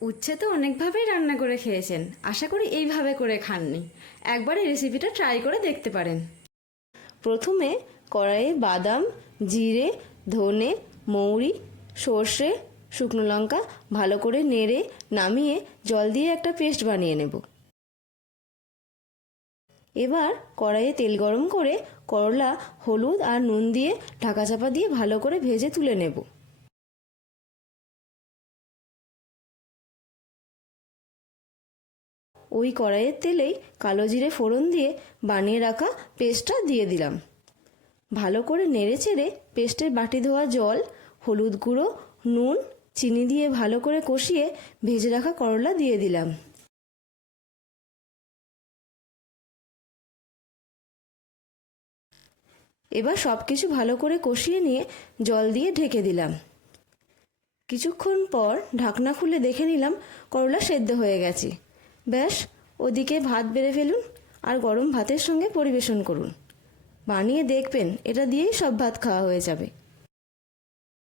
উচ্ছে তো অনেকভাবেই রান্না করে খেয়েছেন, আশা করি এইভাবে করে খাননি। একবার এই রেসিপিটা ট্রাই করে দেখতে পারেন। প্রথমে কড়াইয়ে বাদাম, জিরে, ধনে, মৌরি, সর্ষে, শুকনো লঙ্কা ভালো করে নেড়ে নামিয়ে জল দিয়ে একটা পেস্ট বানিয়ে নেব। এবার কড়াইয়ে তেল গরম করে করলা, হলুদ আর নুন দিয়ে ঢাকা চাপা দিয়ে ভালো করে ভেজে তুলে নেব। ওই কড়াইয়ের তেলেই কালো জিরে ফোড়ন দিয়ে বানিয়ে রাখা পেস্টটা দিয়ে দিলাম। ভালো করে নেড়ে চেড়ে পেস্টের বাটি ধোয়া জল, হলুদ গুঁড়ো, নুন, চিনি দিয়ে ভালো করে কষিয়ে ভেজে রাখা করলা দিয়ে দিলাম। এবার সব কিছু ভালো করে কষিয়ে নিয়ে জল দিয়ে ঢেকে দিলাম। কিছুক্ষণ পর ঢাকনা খুলে দেখে নিলাম করলা সেদ্ধ হয়ে গেছে। ব্যাস, ওদিকে ভাত বেড়ে ফেলুন আর গরম ভাতের সঙ্গে পরিবেশন করুন। বানিয়ে দেখবেন, এটা দিয়েই সব ভাত খাওয়া হয়ে যাবে।